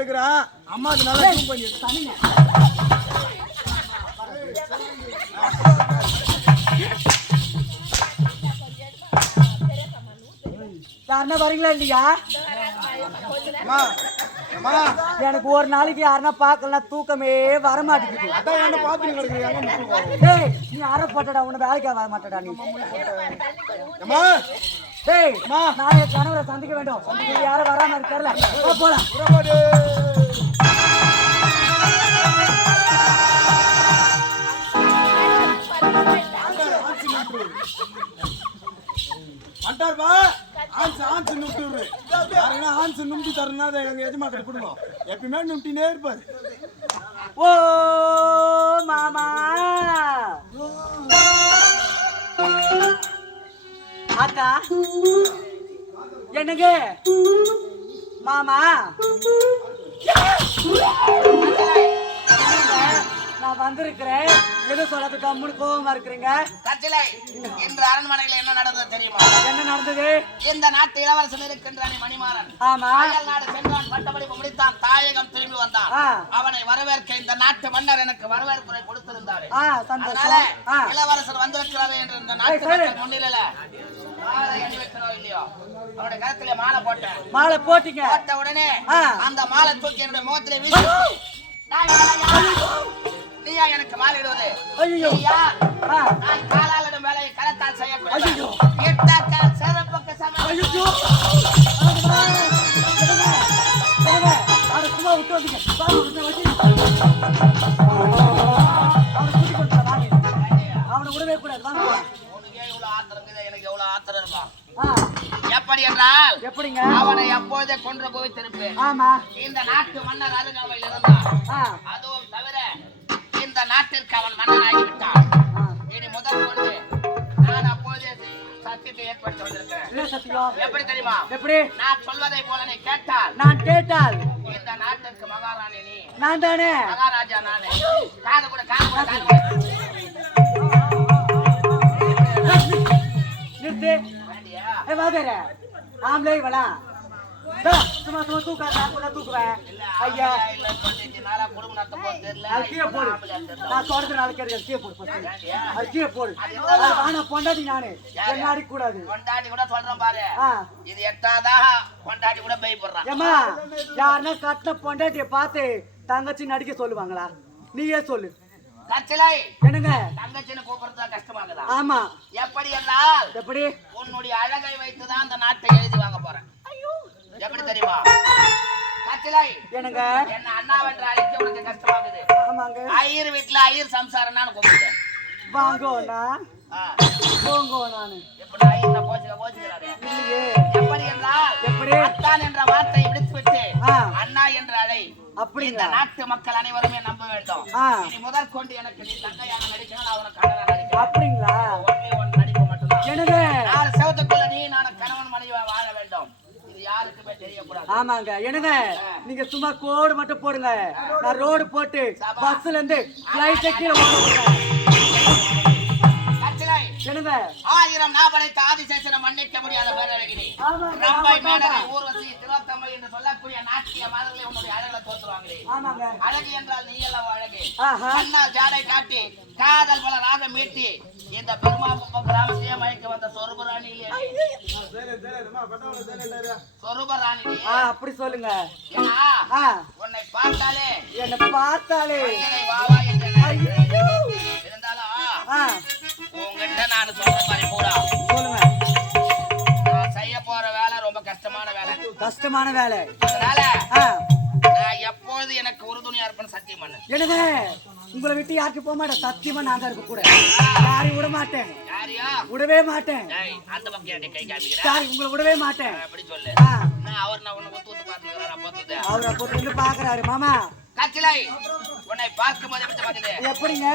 இருக்கிறான். அம்மா அது நல்லா ஜூம் பண்ணி தனிங்க. யாருன்னா வரீங்களா இல்லையா? எனக்கு ஒரு நாளைக்கு யாருன்னா பார்க்கலாம் தூக்கமே வர மாட்டேங்குது. அதான் என்ன பாத்துட்டு கிடக்குறீங்க? நீ அறப்பட்டடா, உன்னை வேலைக்கா வர மாட்டடா நீ. டேய் நாளை கணவரை சந்திக்க வேண்டும். யாரும் வராம இருக்காருல, போலாம். எப்பயுமே நுட்டினே இருப்பாரு. ஓ மாமா அக்கா என்னங்க மாமா நான் வந்திருக்கிறேன். எது சொல்லாத கம்முன்னு கோவமா இருக்கிறீங்க. கச்சிலை இன்று அரண்மனையில் என்ன நடந்தது தெரியுமா? என்ன நடந்தது? இந்த நாட்டு இளவரசன் இருக்கின்றானே மணிமாறன். ஆமா. அயல் நாடு சென்றான், பட்டப்படிப்பு முடித்தான், தாயகம் திரும்பி வந்தான். அவனை வரவேற்க இந்த நாட்டு மன்னர் எனக்கு வரவேற்புரை கொடுத்திருந்தாரு. அதனால இளவரசர் வந்திருக்கிறாரு என்று இந்த நாட்டு மக்கள் முன்னிலையில மாலை அணி வைக்கிறோம் இல்லையோ, அவனுடைய கருத்திலே மாலை போட்டேன். மாலை போட்டீங்க? போட்ட உடனே அந்த மாலை தூக்கி என்னுடைய முகத்திலே வீசி, நீயா எனக்கு மாறிடுவது? நான் காலாளிடும் வேலையை கரத்தால் செய்யக்கூடாது. சிறப்புக்கு சமம். சும்மா விட்டு வந்தீங்க. அவனை விடவே கூடாது. உனக்கே இவ்வளவு ஆத்திரம் இருக்குது, எனக்கு எவ்வளவு ஆத்திரம் இருக்கும். எப்படி என்றால் எப்படிங்க? அவனை எப்போதே கொன்று குவித்திருப்பேன். ஆமா. இந்த நாட்டு மன்னர் அருகாமையில் இருந்தான். அதுவும் தவிர இந்த நாட்டிற்கு அவன் மன்னர் ஆகிவிட்டான். இனி முதல் கொண்டு நான் அப்போதே சத்தியத்தை ஏற்படுத்தி வந்திருக்கிறேன். எப்படி தெரியுமா? எப்படி? நான் சொல்வதை போல நீ கேட்டால், நான் கேட்டால் இந்த நாட்டிற்கு மகாராணி நீ, நான் தானே மகாராஜா நானே. காது கூட காது கூட நிறுத்து. வாதர ஆம்பளை வளா சும்மா சும்மா தூக்குவேன். ஐயா கீழே போடு. நான் சொல்றது நாளைக்கு கீழே போடு. அது கீழே போடு. ஆனா பொண்டாட்டி நானு என்ன அடிக்க கூடாது. பொண்டாட்டி கூட சொல்றேன் பாரு, இது எட்டாதா பொண்டாட்டி கூட பயப்படுறான். ஏமா யாருன்னா கட்டின பொண்டாட்டிய பார்த்து தங்கச்சி நடிக்க சொல்லுவாங்களா? நீயே சொல்லு. என்னங்க தங்கச்சின்னு கூப்பிடுறதா கஷ்டமாகுதா? ஆமா. எப்படி என்றால், எப்படி? உன்னுடைய அழகை வைத்துதான் அந்த நாட்டை எழுதி வாங்க போறேன். எப்படி தெரியுமா? கச்சிலை என்னங்க என்ன அண்ணாவென்று அழைக்க உனக்கு கஷ்டமாகுது. ஆமாங்க. ஐயர் வீட்டுல ஐயர் சம்சாரம் நான் கூப்பிட்டேன். வாங்கோண்ணா போங்கோ. நானு எப்படி ஐயர் போச்சுக்கிறாரு? எப்படி என்றால், எப்படி அத்தான் என்ற வார்த்தை விடுத்து விட்டு அண்ணா என்று அழை. அப்படி இந்த நாட்டு மக்கள் அனைவருமே நம்ப வேண்டும். இனி முதல் கொண்டு எனக்கு நீ தங்கையாக நடிக்கணும், நான் உனக்கு கணவனாக நடிக்கிறேன். அப்படிங்களா? ஒன் நடிப்பு மட்டும்தான். என்னது? நாலு செவத்துக்குள்ள நீ நான் கணவன் மனைவியா வாழ வேண்டும். இது யாருக்குமே தெரியக்கூடாது. ஆமாங்க. என்னங்க நீங்க சும்மா கோடு மட்டும் போடுங்க, நான் ரோடு போட்டு பஸ்ல இருந்து ஃளைட் கீழ ஓடுறேன். என்னங்க 1000 நான் படைத்த ஆதிசேஷனை மன்னிக்க முடியாத பேரழகினி. ரம்பை மேடை ஊர்வசி திலோத்தமை என்று சொல்லக்கூடிய நாட்டிய மாதர்களை உன்னுடைய அழகுல தோற்றுவாங்களே. அழகு என்றால் நீ எல்லாம் அழகு. கண்ணா ஜாடை காட்டி காதல் போல ராக மீட்டி இந்த பெருமாள் கிராமத்தையே மயக்க வந்த சொருபராணி. அப்படி சொல்லுங்க. உன்னை பார்த்தாலே இருந்தாலும் உங்ககிட்ட நான் சொல்ற மாதிரி பூரா சொல்லுங்க. நான் செய்ய போற வேலை ரொம்ப கஷ்டமான வேலை. அதனால நான் எப்போது எனக்கு உறுதுணையா இருப்பேன்னு சத்தியம் பண்ணு. என்னங்க உங்களை விட்டு யாருக்கு போக மாட்டேன். சத்தியமா நான் தான் இருக்க கூட. யாரையும் விட மாட்டேன். விடவே மாட்டேன். அந்த பக்கம் கை காமிக்கிறேன். சாரி உங்களை விடவே மாட்டேன். அப்படி சொல்லு. அவர் நான் உன்னை ஒத்து பாத்துக்கிறேன். அவர் அப்போ இருந்து பாக்குறாரு. மாமா கச்சிலை உன்னை பார்க்கும் போது எப்படி பாக்குது? எப்படிங்க?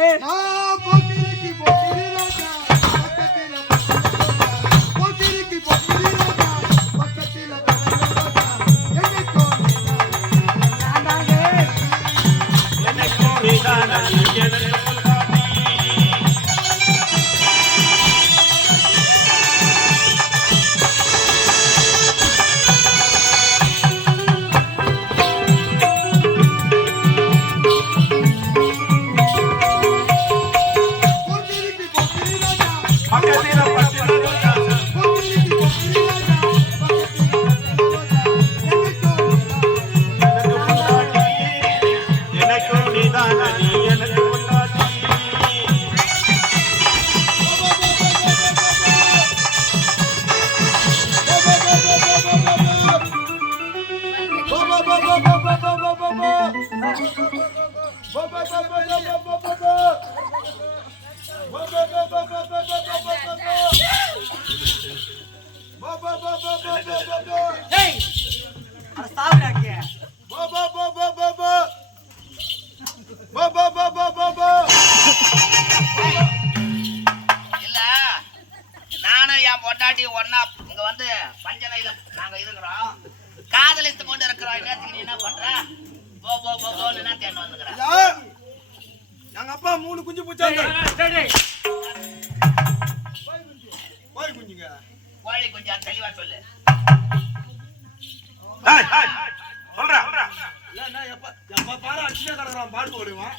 ஏய் அட சாவுடாக்கிய இல்ல நானும் என் பொண்டாட்டி ஒன்னா இங்க வந்து பஞ்சனையில நாங்க இருக்கிறோம், காதலித்து கொண்டு இருக்கிறோம். என்னத்துக்கு நீ என்ன பண்ற? போ போ போ போன்னு என்ன தேன் வந்துக்கிறேன். எங்க அப்பா 3 குஞ்சு பூச்சாங்க. டேய் கோழி குஞ்சுங்க. கோழி கொஞ்சம் தெளிவா சொல்லு. சொல்றா இல்ல எப்ப பாரு அடிச்சே கிடக்குறான் பாட்டு ஓடுவான்.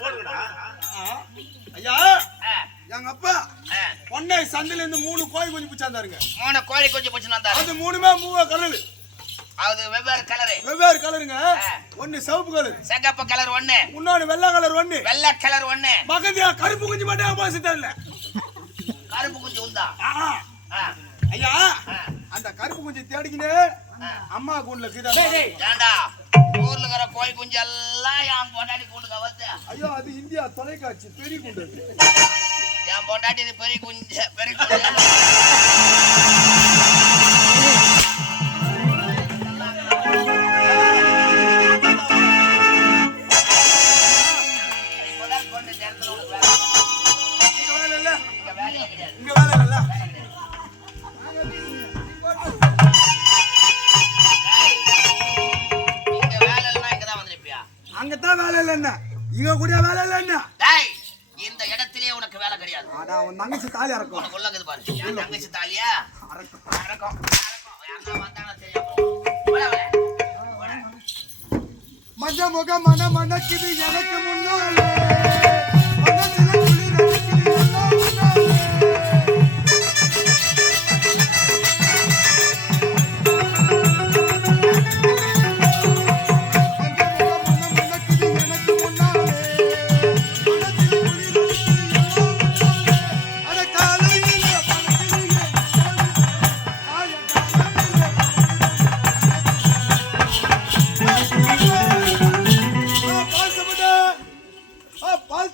போடுங்கடா. ஐயா எங்க அப்பா பொன்னை சந்தில இருந்து 3 கோழி குஞ்சு பூச்சாந்தாருங்க. 3 கோழி கொஞ்சம் பிடிச்சுன்னு வந்தாரு. அது 3மே 3 கலரு. அது வெவ்வேறு கலரு. வெவ்வேறு கலருங்க. ஒன்னு சிவப்பு கலர், சிகப்பு கலர் ஒண்ணு, இன்னொன்னு வெள்ளை கலர் ஒண்ணு, வெள்ளை கலர் ஒண்ணு, பக்கத்துல கருப்பு குஞ்சு மட்டும் அம்மா சித்தல. கருப்பு குஞ்சு உண்டா? ஐயா அந்த கருப்பு குஞ்சு தேடிக்கினே அம்மா கூண்டுல கீதா. ஏண்டா ஊர்ல இருக்கிற கோழி குஞ்சு எல்லாம் என் பொண்டாட்டி கூண்டுக்கு வந்து. ஐயோ அது இந்தியா தொலைக்காட்சி பெரிய குண்டு. என் பொண்டாட்டி இது பெரிய குஞ்சு பெரிய குஞ்சு. அங்கதான் வேலை இல்ல என்ன, இங்க கூட வேலை இல்ல என்ன. டேய் இந்த இடத்திலே உனக்கு வேலை கிடையாது. அட உன் தங்கச்சி தாலி அறக்கும். உனக்கு உள்ளது பாரு. என் தங்கச்சி தாலியா அறக்கும். அறக்கும் யாரா வந்தானா தெரியும். போடா போடா. மஞ்ச முகம் மன மணக்குது எனக்கு முன்னாலே, மனசுல குளிர் அடிக்குது எல்லாம் முன்னாலே.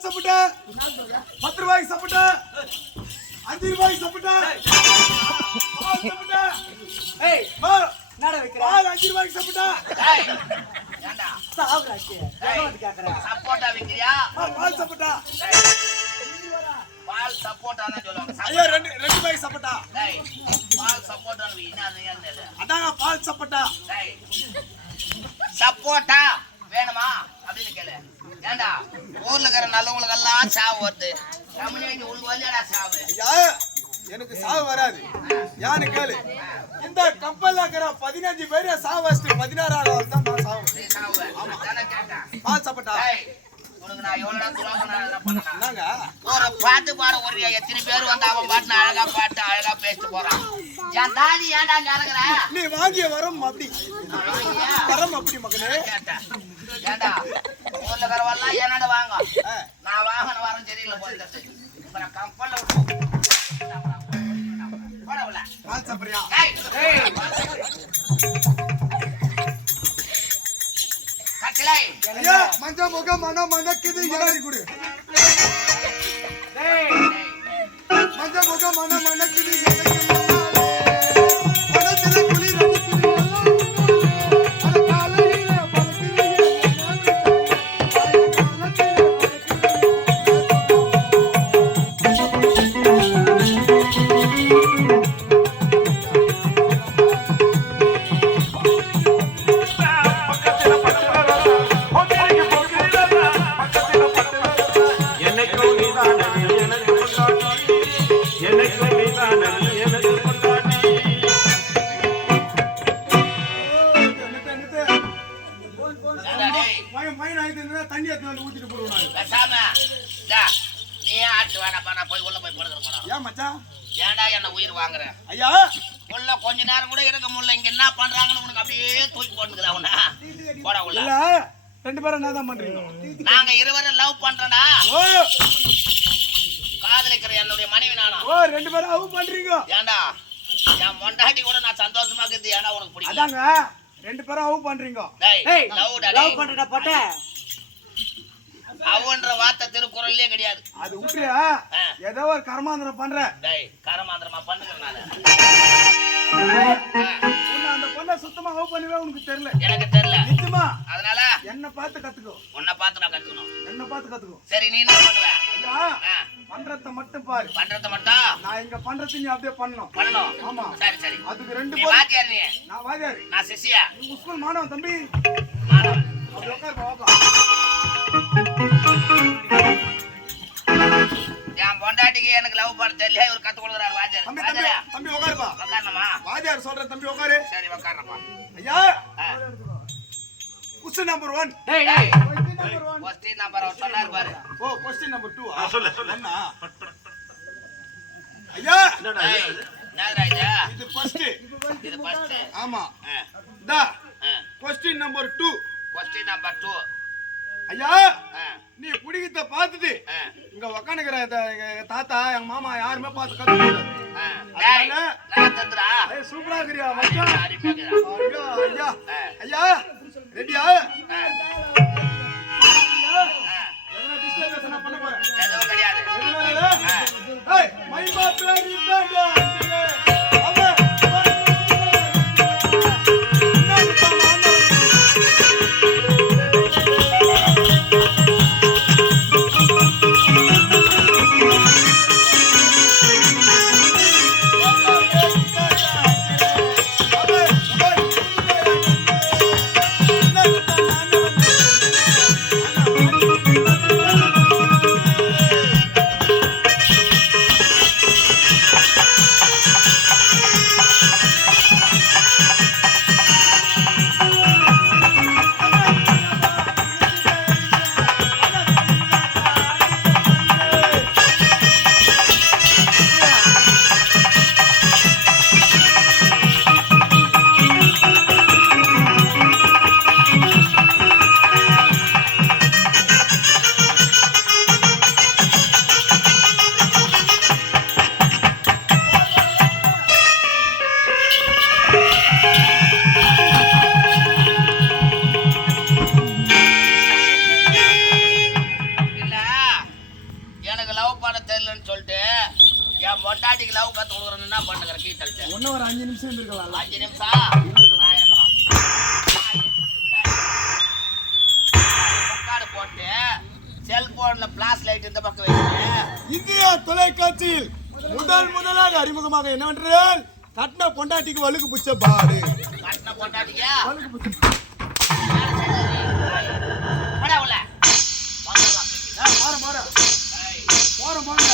சப்பட்டா 10 ரூபாய்க்கு சப்பட்டா, 5 ரூபாய்க்கு சப்பட்டா, பால் சப்பட்டா. ஏய் மா என்னடா வைக்கிற? பால் 5 ரூபாய்க்கு சப்பட்டா. டேய் ஏண்டா சாவுடாக்கிய எங்க வந்து கேக்குற? சப்போட்டா விக்கிறியா? பால் சப்பட்டா. பால் சப்போட்டா தான் சொல்லுவாங்க. ஐயா 2 ரூபாய்க்கு சப்பட்டா. டேய் பால் சப்போட்டா என்னது? அதாங்க பால் சப்பட்டா. டேய் சப்போட்டா வேணுமா அப்படின்னு கேளு. ஏண்டா ஊர்ல இருக்கிற நல்லவங்களுக்கு எல்லாம் சாவு வருது, தமிழ்நாட்டு உனக்கு வரலடா சாவு. ஐயா எனக்கு சாவு வராது. யானு கேளு, இந்த கப்பல்ல இருக்கிற 15 பேரை சாவு வச்சுட்டு 16ஆவது ஆள் தான் நான் சாவு. நீ சாவு. அதானே கேட்டேன். பால் சப்பட்டா. டேய் உனக்கு நான் எவ்வளோ துரோகம் பண்ணேன். என்னங்க ஒரு பாட்டு பாட ஒரு எத்தனை பேர் வந்து அவன் பாட்டு அழகா பாட்டு அழகா பேசிட்டு போறான். என் தாதி ஏன்டா கறக்குற? நீ வாங்கிய வரம் அப்படி வரம் அப்படி மகனே. கேட்டேன் ஏண்டா ஊர்ல இருக்கிறவெல்லாம் என்னடா வாங்க, நான் வாங்கின வரம் சரியில்லை போயிட்டு அப்புறம் கம்பல்ல போடவில்ல. பால் சப்பரியா. கட்டிலை ஐயா மஞ்ச முகம் மன மணக்குது எனக்கு குடு. மஞ்ச முகம் மன மணக்குது எனக்கு முன்னாலே, மனசுல குளிர் அடிக்குது எல்லாம் முன்னாலே. அட காலையில பறக்குது தண்ணி எடுத்து ஊத்திட்டு போடுவாங்க. பேசாம நீ ஆட்டு வேணாப்பா, நான் போய் உள்ள போய் படுக்கிறேன். ஏன் மச்சான்? ஏன்டா என்ன உயிர் வாங்குற? ஐயா உள்ள கொஞ்ச நேரம் கூட இருக்க முடியல. இங்க என்ன பண்றாங்கன்னு உனக்கு அப்படியே தூக்கி போட்டுக்கிறேன். அவனா போட உள்ள. இல்ல 2 பேரும் என்ன தான் பண்றீங்க? நாங்க இருவரும் லவ் பண்றோம்டா. ஓ காதலிக்கிற என்னுடைய மனைவி நானா? ஓ 2 பேரும் லவ் பண்றீங்க. ஏன்டா என் பொண்டாட்டி கூட நான் சந்தோஷமா இருக்குது. ஏன்டா உனக்கு பிடிக்கல? அதாங்க ரெண்டு பேரும் அவு பண்றீங்க. டேய் ஏய் லவ் டா லவ் பண்றடா போட்ட அவன்ற வார்த்தை திருக்குறள்லயே கிடையாது. அது விட்டுறியா? ஏதோ ஒரு கர்மாந்திரம் பண்ற. டேய் கரமாந்திரமா பண்ணுங்கறனால உன்னை அந்த பொண்ணை சுத்தமா அவு பண்ணுவே உனக்கு தெரியல. எனக்கு தெரியல நிச்சயமா அதனால என்ன பார்த்து கத்துக்கோ. உன்னை பார்த்து நான் கத்துக்கணும். என்ன பார்த்து கத்துக்கோ. சரி நீ என்ன பண்ணுவ? ஐயா பண்றத மட்டும் பாரு. பண்றத மட்டும் நான் இங்க பண்றது நீ அப்படியே பண்ணணும். பண்ணணும். ஆமா. சரி சரி. அதுக்கு ரெண்டு நீ பேரும் வாத்தியார் நீ. நான் வாதியாரு. நான் சிஷ்யா. நீ ஸ்கூல் மாணவன் தம்பி. மாணவன். அப்படி உட்காருப்பா வாப்பா. என் பொண்டாட்டிக்கு எனக்கு லவ் பண்ண தெரியல இவர் கத்து கொடுக்குறாரு வாத்தியார். தம்பி தம்பி வாத்தியாரா? தம்பி உட்காருப்பா. உட்காரணுமா? வாதியார் சொல்றேன் தம்பி உட்காரு. சரி உட்காரணுமா? ஐயா கொஸ்டின் நம்பர் 1. டேய் டேய் கொஸ்டின் நம்பர் 1. கொஸ்டின் நம்பர் அவர் சொன்னார் பாரு. ஓ கொஸ்டின் நம்பர் 2. சொல்லு. அண்ணா ஐயா டேய் என்னடா இது? இது ஃபர்ஸ்ட். இது ஃபர்ஸ்ட். ஆமா டா ஆ. Question number 2. Question number 2. ஐயா ஆ. நீ குடிக்கிட்ட பார்த்துட்டு ஆ. இங்க உக்காந்துக்கிற எங்க தாத்தா எங்க மாமா யாருமே பார்த்து கத்துக்கல. ஆ. டேய் நான் தந்துடா. ஏய் சூப்பரா இருக்கறியா மச்சான். அருமையா ஐயா ஐயா ஐயா ரெடியா? ஆ. எதனா டிஸ்டர்பன்ஸ் பண்ண போறேன். எதுவும் கிடையாது. எதனால? ஏய் மைமா பேர் இந்தாண்டா. பொண்டாட்டிக்கு லவ் கத்து கொடுக்குறேன்னு என்ன பண்ணுகிற கீ தள்ளிட்டு இன்னும் ஒரு 5 நிமிஷம் இருக்கலாம். 5 நிமிஷம் நான் இருக்கிறோம். முக்காடு போட்டு செல்போன்ல பிளாஸ் லைட் இந்த பக்கம் வச்சுட்டு இந்தியா தொலைக்காட்சியில் முதலாக அறிமுகமாக என்னவென்றால் கட்டின பொண்டாட்டிக்கு வழுக்கு புச்ச பாடு. கட்டின பொண்டாட்டிக்கு வழுக்கு புச்ச போடா உள்ள மாற மாற போற போங்க.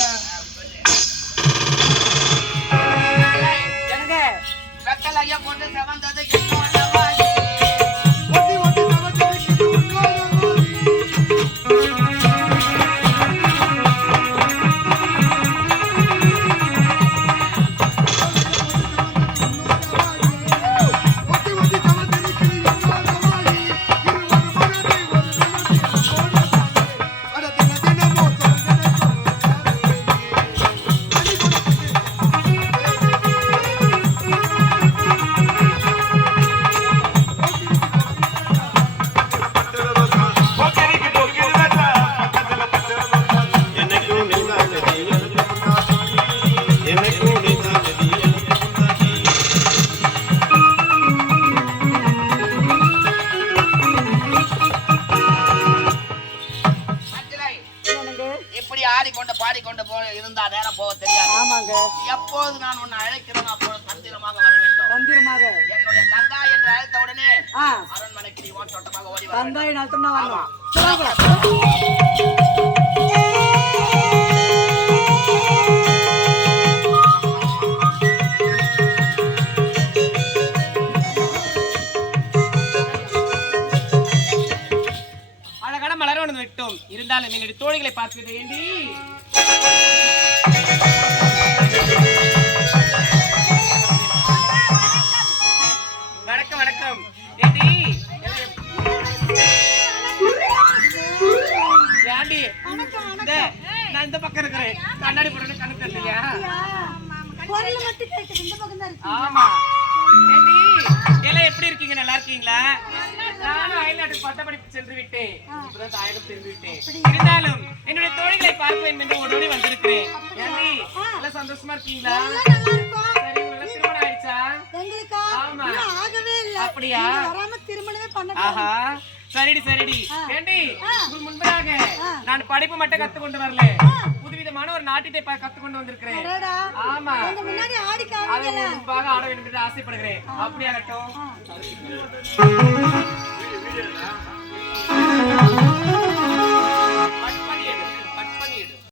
ஜனங்க வெத்தல ஐயா போட்டு செவந்தது என்னோட வாய். ஒட்டி ஒட்டி சமச்சரிக்கு உன்னோட ஒட்டி ஒட்டி சமச்சரிக்கு என்னோட வாய். இருவர் மனதை ஒரு மனதை அட தின தினமோ அஞ்சலை, ஜனங்க இப்படி ஆடிக்கொண்டு பாடிக்கொண்டு இருந்தா நேரம் போக தெரியாது. ஆமாங்க எப்போது நான் உன்னை அழைக்கிறேன் அப்போது தந்திரமாக வர வேண்டும். தந்திரமாக என்னுடைய தங்கா என்று அழைத்த உடனே ஆ அரண்மனைக்கு நீ ஓட்டமாக ஓடி வர வேண்டும். தந்தாய் நடத்தணும் வரணும். ஆமா. சொல்லுங்க. அழகான மலர்வனம் விட்டோம் இருந்தாலும் என்னுடைய தோழிகளை பார்த்துக்கிட்டு ஏண்டி வணக்கம் வணக்கம் ஏண்டி ஏண்டி நான் இந்த பக்கம் இருக்கிறேன் கண்ணாடி போட்டு கண்ணு தெரியலையா பொருள் மட்டும் கேட்டு இந்த பக்கம் தான் இருக்கு. ஆமா ஏண்டி எல்லாம் எப்படி இருக்கீங்க நல்லா இருக்கீங்களா? இருக்கீங்களா? நானும் அயல்நாட்டுக்கு பட்டப்படிப்பு சென்று விட்டேன். இப்பதான் தாயகம் திரும்பி விட்டேன். இருந்தாலும் என்னுடைய தோழிகளை பார்க்க வேண்டும் என்று ஓடோடி வந்திருக்கிறேன். ஏண்டி, எல்லாம் சந்தோஷமா இருக்கீங்களா? நல்லா இருக்கும். சரி, உங்களுக்கு திருமணம் ஆயிடுச்சா? எங்களுக்கா? ஆமா. இன்னும் ஆகவே இல்ல. அப்படியா? நீங்க வராம திருமணமே பண்ண ஆஹா, சரிடி சரிடி. ஏண்டி, உங்களுக்கு முன்பதாக நான் படிப்பு மட்டும் கத்துக்கொண்டு வரல, புதுவிதமான ஒரு நாட்டியத்தை கத்துக்கொண்டு வந்திருக்கிறேன். அடடா. ஆமா, எங்க முன்னாடி ஆடி அதை காமிக்கல. முன்பாக ஆட வேண்டும் என்று ஆசைப்படுகிறேன். அப்படியாகட்டும்.